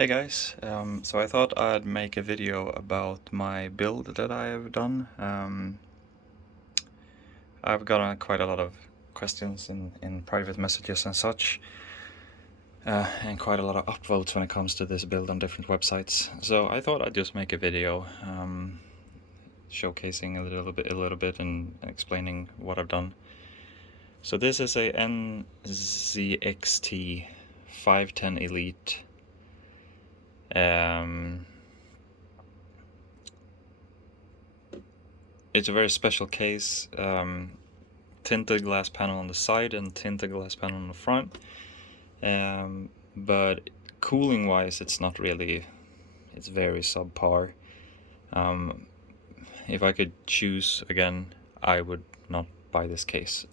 Hey guys, so I thought I'd make a video about my build that I have done. I've gotten quite a lot of questions in private messages and such, and quite a lot of upvotes when it comes to this build on different websites. So I thought I'd just make a video showcasing a little bit and explaining what I've done. So this is a NZXT 510 Elite. It's a very special case, tinted glass panel on the side and tinted glass panel on the front, but cooling wise it's not really, it's very subpar. If I could choose again, I would not buy this case,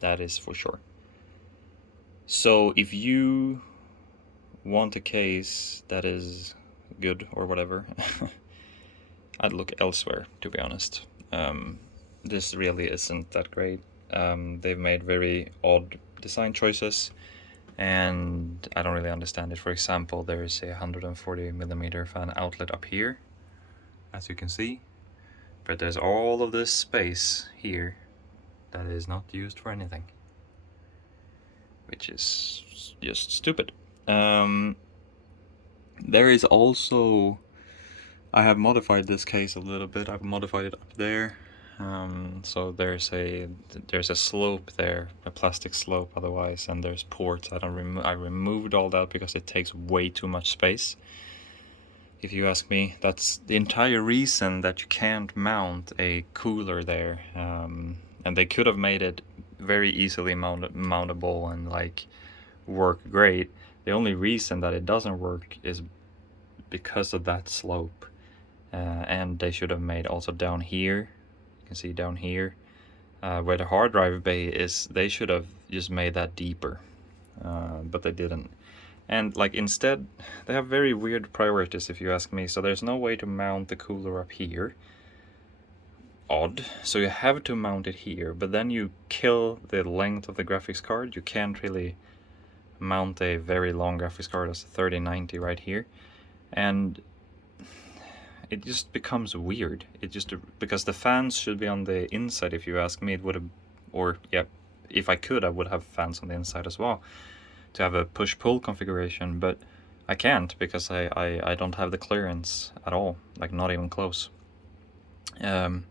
that is for sure. So if you want a case that is good or whatever, I'd look elsewhere, to be honest. This really isn't that great. They've made very odd design choices, and I don't really understand it. For example, there's a 140mm fan outlet up here, as you can see, but there's all of this space here that is not used for anything, which is just stupid. There is also, I have modified this case a little bit. I've modified it up there. So there's a slope there, a plastic slope otherwise, and there's ports. I removed all that because it takes way too much space. If you ask me, that's the entire reason that you can't mount a cooler there. And they could have made it very easily mountable and like work great. The only reason that it doesn't work is because of that slope. And they should have made also down here, you can see down here, where the hard drive bay is, they should have just made that deeper, but they didn't. And like instead, they have very weird priorities if you ask me. So there's no way to mount the cooler up here. Odd. So you have to mount it here, but then you kill the length of the graphics card. You can't really mount a very long graphics card as a 3090 right here, and it just becomes weird. It just, because the fans should be on the inside. If you ask me, it would have, or yeah, if I could, I would have fans on the inside as well to have a push-pull configuration, but I can't because I don't have the clearance at all, like not even close. The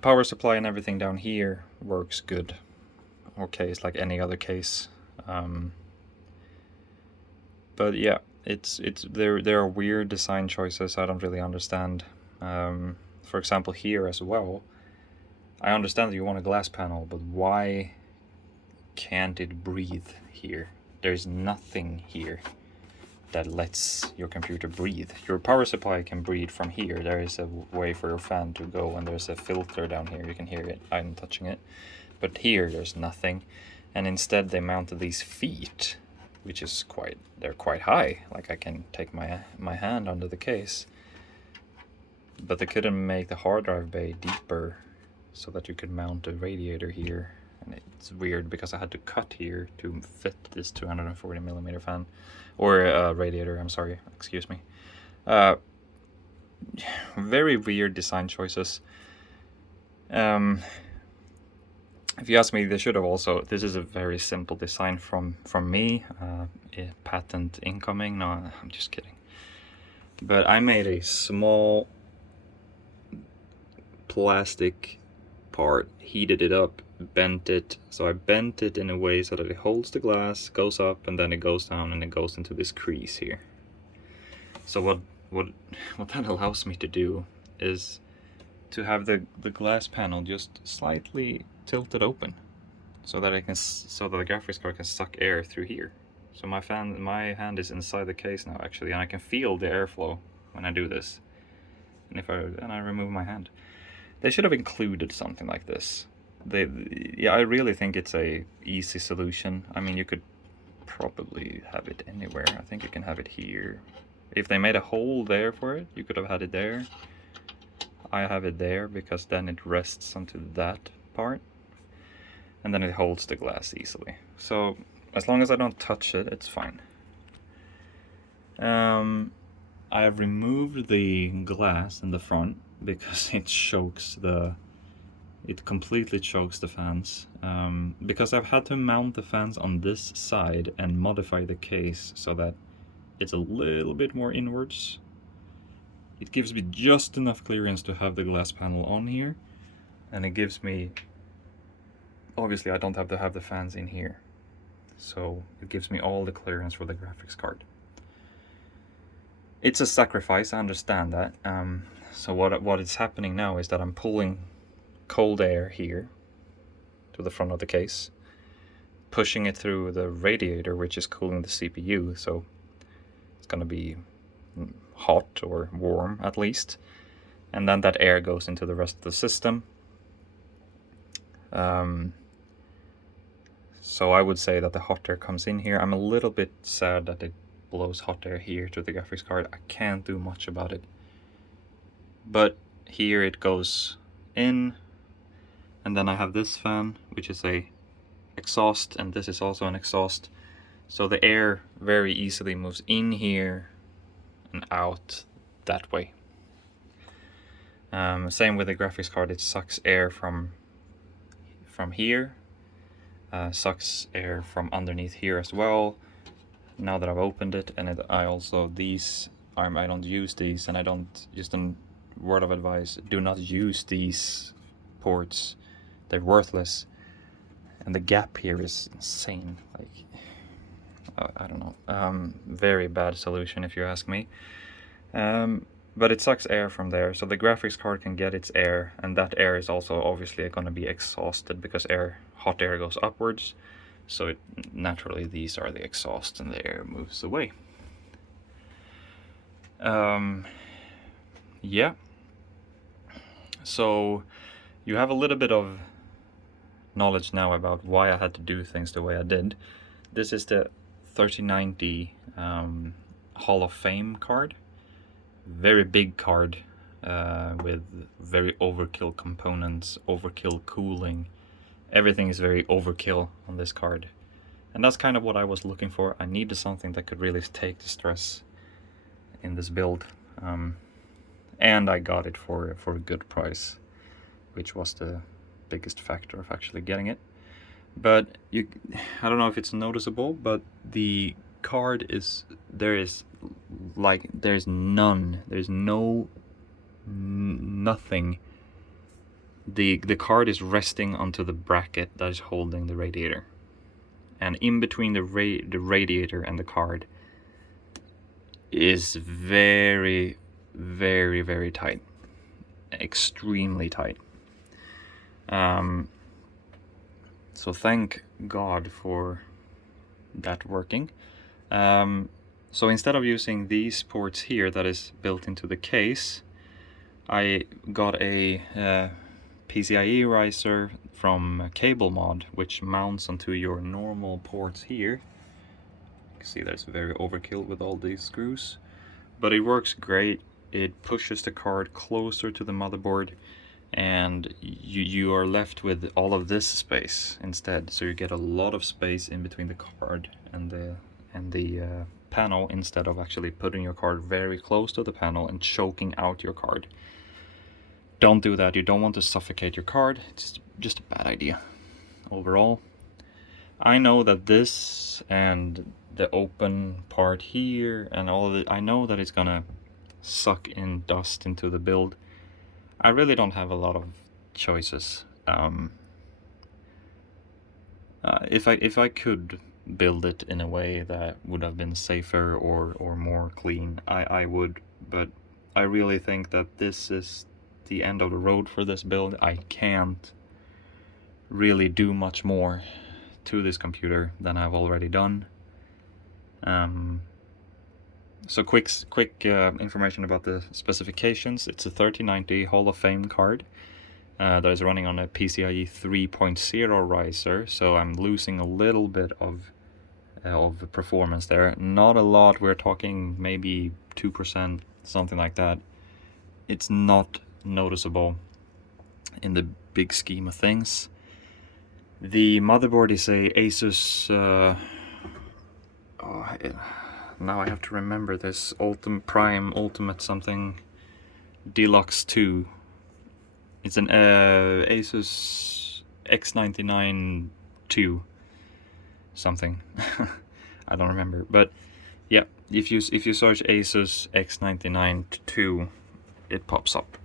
power supply and everything down here works good. Okay, it's like any other case. But yeah, there are weird design choices I don't really understand. For example, here as well, I understand that you want a glass panel, but why can't it breathe here? There's nothing here that lets your computer breathe. Your power supply can breathe from here. There is a way for your fan to go, and there's a filter down here. You can hear it. I'm touching it. But here there's nothing. And instead they mounted these feet, which is they're quite high. Like I can take my hand under the case. But they couldn't make the hard drive bay deeper so that you could mount a radiator here. And it's weird because I had to cut here to fit this 240mm fan, or radiator, I'm sorry, excuse me. Very weird design choices. If you ask me, they should have also, this is a very simple design from me, patent incoming, no, I'm just kidding. But I made a small plastic part, heated it up, bent it. So I bent it in a way so that it holds the glass, goes up, and then it goes down, and it goes into this crease here. So what that allows me to do is to have the glass panel just slightly tilted open, so that the graphics card can suck air through here. So my hand is inside the case now actually, and I can feel the airflow when I do this. And if I remove my hand. They should have included something like this. Yeah, I really think it's a easy solution. I mean, you could probably have it anywhere. I think you can have it here. If they made a hole there for it, you could have had it there. I have it there because then it rests onto that part, and then it holds the glass easily. So as long as I don't touch it, it's fine. I have removed the glass in the front because it completely chokes the fans. Because I've had to mount the fans on this side and modify the case so that it's a little bit more inwards. It gives me just enough clearance to have the glass panel on here, and it gives me, obviously I don't have to have the fans in here, so it gives me all the clearance for the graphics card. It's a sacrifice, I understand that. So what is happening now is that I'm pulling cold air here to the front of the case, pushing it through the radiator, which is cooling the CPU, so it's gonna be hot or warm at least, and then that air goes into the rest of the system. So I would say that the hot air comes in here. I'm a little bit sad that it blows hot air here to the graphics card. I can't do much about it, but here it goes in, and then I have this fan, which is a exhaust, and this is also an exhaust, so the air very easily moves in here and out that way. Same with the graphics card, it sucks air from here, sucks air from underneath here as well. Now that I've opened it, and I don't use these, and I don't, just a word of advice, do not use these ports, they're worthless, and the gap here is insane, like, I don't know, very bad solution if you ask me. But it sucks air from there, so the graphics card can get its air, and that air is also obviously going to be exhausted because hot air goes upwards, so naturally these are the exhaust and the air moves away. Yeah, so you have a little bit of knowledge now about why I had to do things the way I did. This is the 3090 Hall of Fame card. Very big card, with very overkill components, overkill cooling. Everything is very overkill on this card, and that's kind of what I was looking for. I needed something that could really take the stress in this build, and I got it for a good price, which was the biggest factor of actually getting it. But I don't know if it's noticeable, but the card there's nothing. The card is resting onto the bracket that is holding the radiator, and in between the radiator and the card is very, very, very tight, extremely tight. So thank God for that working. So instead of using these ports here that is built into the case, I got a PCIe riser from Cable Mod, which mounts onto your normal ports here. You can see that's very overkill with all these screws, but it works great. It pushes the card closer to the motherboard, and you are left with all of this space instead, so you get a lot of space in between the card and the panel, instead of actually putting your card very close to the panel and choking out your card. Don't do that. You don't want to suffocate your card. It's just a bad idea overall. I know that this and the open part here and all of it, I know that it's gonna suck in dust into the build. I really don't have a lot of choices. If I could build it in a way that would have been safer or more clean, I would, but I really think that this is the end of the road for this build. I can't really do much more to this computer than I've already done. So quick information about the specifications. It's a 3090 Hall of Fame card that is running on a PCIe 3.0 riser, so I'm losing a little bit of performance there. Not a lot, we're talking maybe 2%, something like that. It's not noticeable in the big scheme of things. The motherboard is a Asus now I have to remember this Ultimate something Deluxe 2. It's an Asus X99 2 something. I don't remember, but yeah, if you search Asus X99 2, it pops up.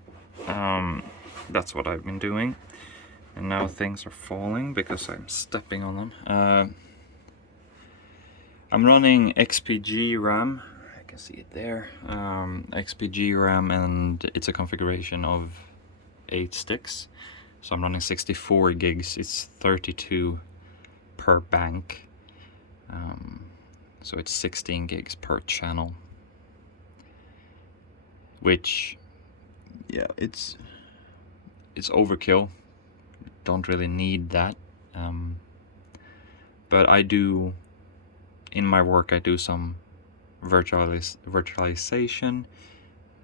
That's what I've been doing, and now things are falling because I'm stepping on them. I'm running XPG RAM. I can see it there. XPG RAM, and it's a configuration of 8 sticks. So I'm running 64 gigs. It's 32 per bank. So it's 16 gigs per channel. Which, yeah, it's overkill. Don't really need that. But I do, in my work, I do some virtualization,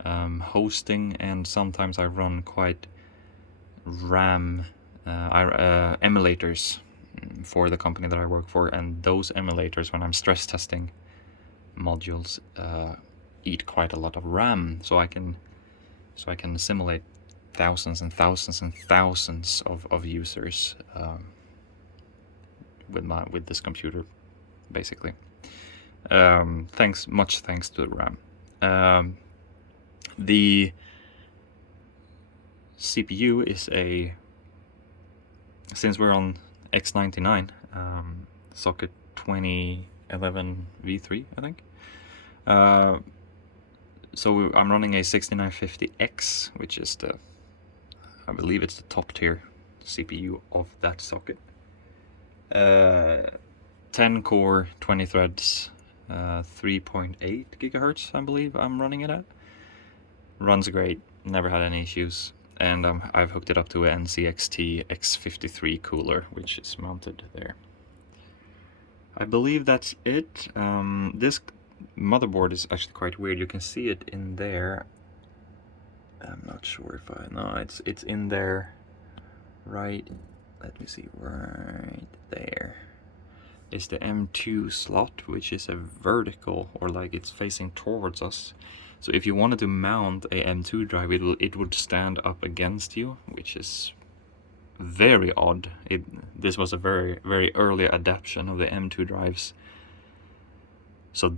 hosting, and sometimes I run quite RAM emulators for the company that I work for, and those emulators, when I'm stress testing modules, eat quite a lot of RAM, so I can simulate thousands and thousands and thousands of users with this computer, basically. Much thanks to the RAM. The CPU is since we're on X99, socket 2011 V3, I think. So I'm running a 6950X, which is I believe it's the top tier CPU of that socket. 10 core, 20 threads, 3.8 gigahertz, I believe I'm running it at. Runs great, never had any issues. And I've hooked it up to an NCXT X53 cooler, which is mounted there. I believe that's it. This motherboard is actually quite weird. You can see it in there. I'm not sure if it's in there. Right. Let me see. Right there is the M2 slot, which is a vertical, or like it's facing towards us. So if you wanted to mount a M2 drive, it would stand up against you, which is very odd. This was a very, very early adaptation of the M2 drives. So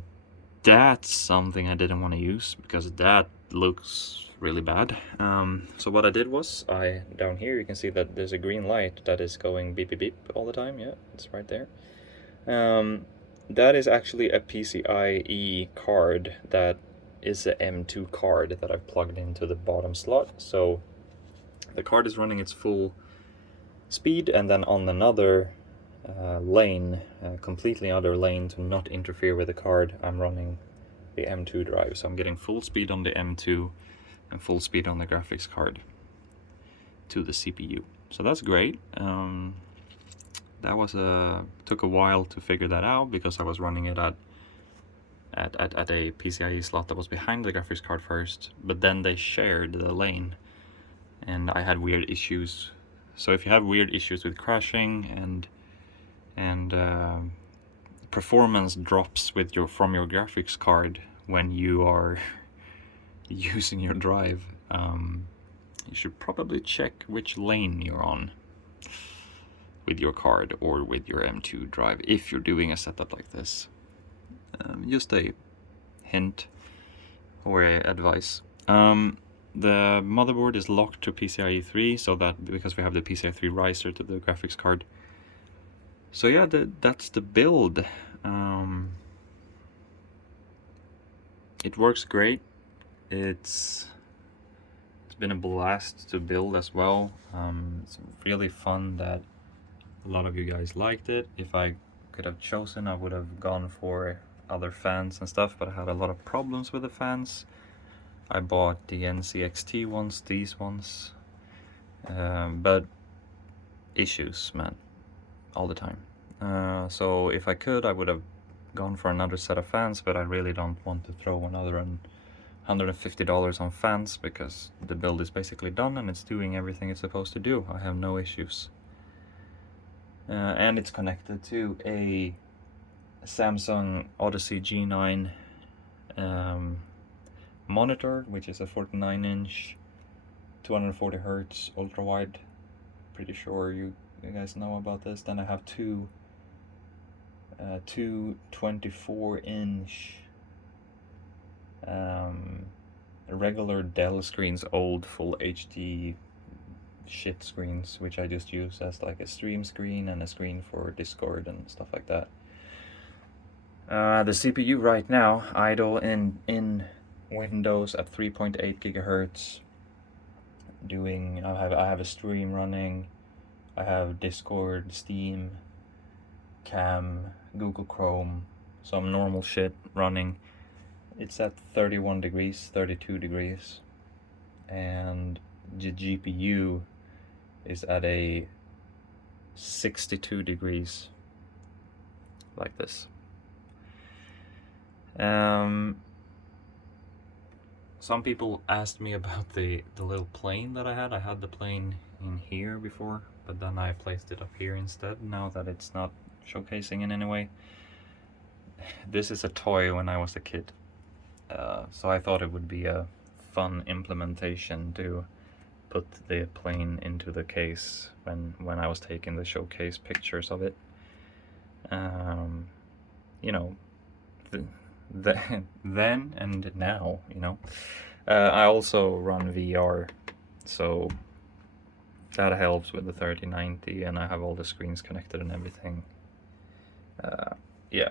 that's something I didn't want to use, because that looks really bad. So what I did was, down here you can see that there's a green light that is going beep beep beep all the time. Yeah, it's right there. That is actually a PCIe card that is a M2 card that I've plugged into the bottom slot. So the card is running its full speed, and then on another lane, completely other lane to not interfere with the card, I'm running the M2 drive. So I'm getting full speed on the M2 and full speed on the graphics card to the CPU. So that's great. That was took a while to figure that out, because I was running it at a PCIe slot that was behind the graphics card first, but then they shared the lane, and I had weird issues. So if you have weird issues with crashing and performance drops from your graphics card when you are using your drive, you should probably check which lane you're on with your card or with your M2 drive if you're doing a setup like this. Just a hint or advice. The motherboard is locked to PCIe 3, so that because we have the PCIe 3 riser to the graphics card. So yeah, that's the build. It works great. It's been a blast to build as well. It's really fun that a lot of you guys liked it. If I could have chosen, I would have gone for other fans and stuff, but I had a lot of problems with the fans. I bought the NCXT ones, these ones, but issues, man, all the time. So if I could, I would have gone for another set of fans, but I really don't want to throw another $150 on fans, because the build is basically done and it's doing everything it's supposed to do. I have no issues. And it's connected to a Samsung Odyssey G9 monitor, which is a 49-inch, 240 hertz ultra wide. Pretty sure you guys know about this. Then I have two 24-inch regular Dell screens, old full HD shit screens, which I just use as like a stream screen and a screen for Discord and stuff like that. The CPU right now idle in Windows at 3.8 gigahertz. I have a stream running. I have Discord, Steam, Cam, Google Chrome, some normal shit running. It's at 31 degrees, 32 degrees, and the GPU is at a 62 degrees, like this. Some people asked me about the little plane that I had. I had the plane in here before, but then I placed it up here instead, now that it's not showcasing in any way. This is a toy when I was a kid, so I thought it would be a fun implementation to put the plane into the case when I was taking the showcase pictures of it. You know, then and now, you know. I also run VR, so that helps with the 3090, and I have all the screens connected and everything. Yeah,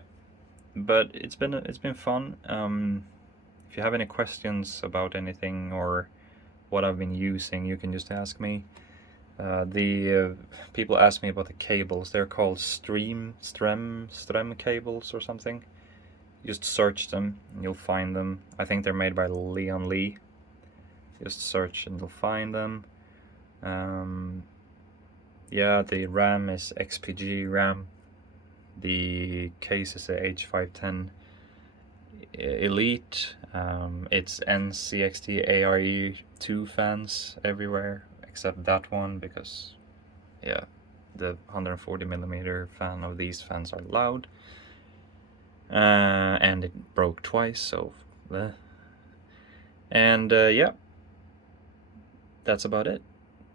but it's been fun. If you have any questions about anything or what I've been using, you can just ask me. The people ask me about the cables. They're called strem cables or something. Just search them and you'll find them. I think they're made by Leon Lee. Just search and you'll find them. Yeah, the RAM is XPG RAM. The case is a H510 Elite. It's NCXT ARE2 fans everywhere except that one, because yeah, the 140mm fan of these fans are loud. And it broke twice, so and yeah, that's about it.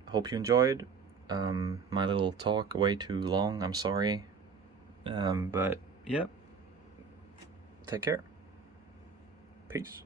Hope you enjoyed my little talk. Way too long, I'm sorry, but yeah, take care, peace.